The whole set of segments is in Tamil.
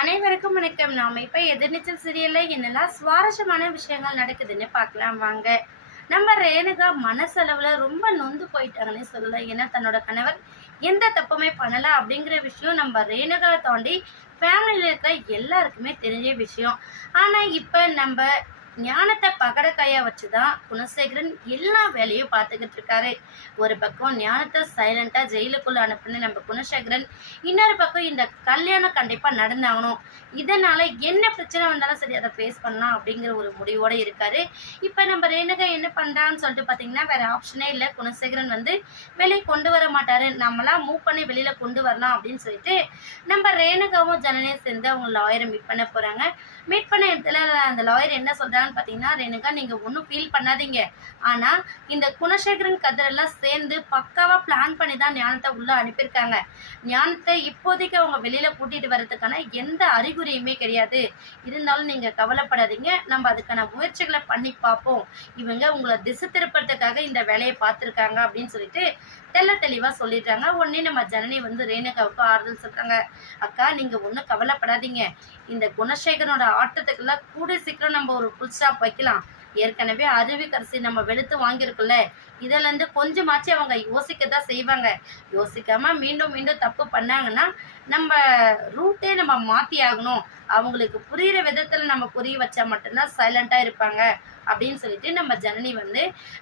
அனைவருக்கும் வணக்கம். நாம இப்ப எதிர்நீச்சல் சீரியல்ல என்னெல்லாம் சுவாரஸ்யமான விஷயங்கள் நடக்குதுன்னு பார்க்கலாம் வாங்க. நம்ம ரேணுகா மனசளவுல ரொம்ப நொந்து போயிட்டாங்கன்னே சொல்லலாம். ஏன்னா தன்னோட கணவர் எந்த தப்புமே பண்ணல அப்படிங்கிற விஷயம் நம்ம ரேணுகாவை தாண்டி ஃபேமிலியில இருக்கிற எல்லாருக்குமே தெரிஞ்ச விஷயம். ஆனா இப்ப நம்ம ஞானத்தை பகடக்காயா வச்சுதான் குணசேகரன் எல்லா வேலையும் பார்த்துக்கிட்டு இருக்காரு. ஒரு பக்கம் ஞானத்தை சைலண்டா ஜெயிலுக்குள்ள அனுப்புன நம்ம குணசேகரன், இன்னொரு பக்கம் இந்த கல்யாணம் கண்டிப்பா நடந்தாகணும், இதனால என்ன பிரச்சனை வந்தாலும் சரி அதை ஃபேஸ் பண்ணலாம் அப்படிங்கிற ஒரு முடிவோட இருக்காரு. இப்ப நம்ம ரேணுகா என்ன பண்றான்னு சொல்லிட்டு பாத்தீங்கன்னா வேற ஆப்ஷனே இல்லை. குணசேகரன் வெளியே கொண்டு வர மாட்டாரு, நம்மளாம் மூவ் பண்ணி வெளியில கொண்டு வரலாம் அப்படின்னு சொல்லிட்டு நம்ம ரேணுகாவும் ஜனனியும் சேர்ந்து அவங்க லாயரை மீட் பண்ண போறாங்க. மீட் பண்ண இடத்துல அந்த லாயர் என்ன சொல்றாங்க பாத்தீங்கன்னா, ரேணுகா நீங்க ஒன்றும் ஃபீல் பண்ணாதீங்க, ஆனா இந்த குணசேகரன் கதிரெல்லாம் சேர்ந்து பக்காவா பிளான் பண்ணி தான் ஞானத்தை உள்ள அனுப்பியிருக்காங்க. ஞானத்தை இப்போதைக்கு அவங்க வெளியில கூட்டிட்டு வர்றதுக்கான எந்த அறிகுறியுமே கிடையாது. இருந்தாலும் நீங்க கவலைப்படாதீங்க, நம்ம அதுக்கான முயற்சிகளை பண்ணி பார்ப்போம். இவங்க உங்களை திசை திருப்பறதுக்காக இந்த வேலையை பார்த்துருக்காங்க அப்படின்னு சொல்லிட்டு தெளிவா சொல்லிட்டாங்க. உடனே நம்ம ஜனனி ரேணுகாவுக்கு ஆறுதல் சொல்றாங்க. அக்கா நீங்க ஒன்றும் கவலைப்படாதீங்க, இந்த குணசேகரனோட ஆட்டத்துக்கெல்லாம் கூட சீக்கிரம் நம்ம ஒரு புல் ஸ்டாப் வைக்கலாம். ஏற்கனவே அருவிக்கரசி நம்ம வெளுத்து வாங்கியிருக்குல்ல, இதுல இருந்து கொஞ்சமாச்சு அவங்க யோசிக்கதான் செய்வாங்க. யோசிக்காம மீண்டும் மீண்டும் தப்பு பண்ணாங்கன்னா நம்ம ரூட்டே நம்ம மாத்தி ஆகணும். அவங்களுக்கு புரியுற விதத்துல நம்ம புரிய வச்சா மட்டும்தான் சைலண்டா இருப்பாங்க அப்படின்னு சொல்லிட்டு நம்ம ஜனனி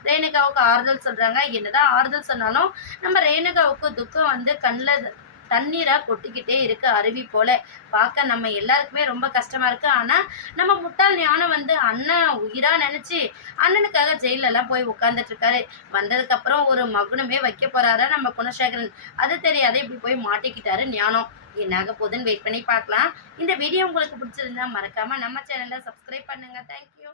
ரேணுகாவுக்கு ஆறுதல் சொல்றாங்க. என்னதான் ஆறுதல் சொன்னாலும் நம்ம ரேணுகாவுக்கு துக்கம் கண்ணில் தண்ணீரா கொட்டிக்கிட்டே இருக்கு, அருவி போல. பார்க்க நம்ம எல்லாருக்குமே ரொம்ப கஷ்டமா இருக்கு. ஆனா நம்ம முட்டாள் ஞானம் அண்ணன் உயிரா நினைச்சு அண்ணனுக்காக ஜெயில எல்லாம் போய் உட்கார்ந்துட்டு இருக்காரு. வந்ததுக்கு அப்புறம் ஒரு மகுனமே வைக்க போறாரா நம்ம குணசேகரன், அது தெரியாத இப்படி போய் மாட்டிக்கிட்டாரு ஞானம். என்னாக போகுதுன்னு வெயிட் பண்ணி பார்க்கலாம். இந்த வீடியோ உங்களுக்கு பிடிச்சிருந்தா மறக்காம நம்ம சேனலை சப்ஸ்கிரைப் பண்ணுங்க. தேங்க்யூ.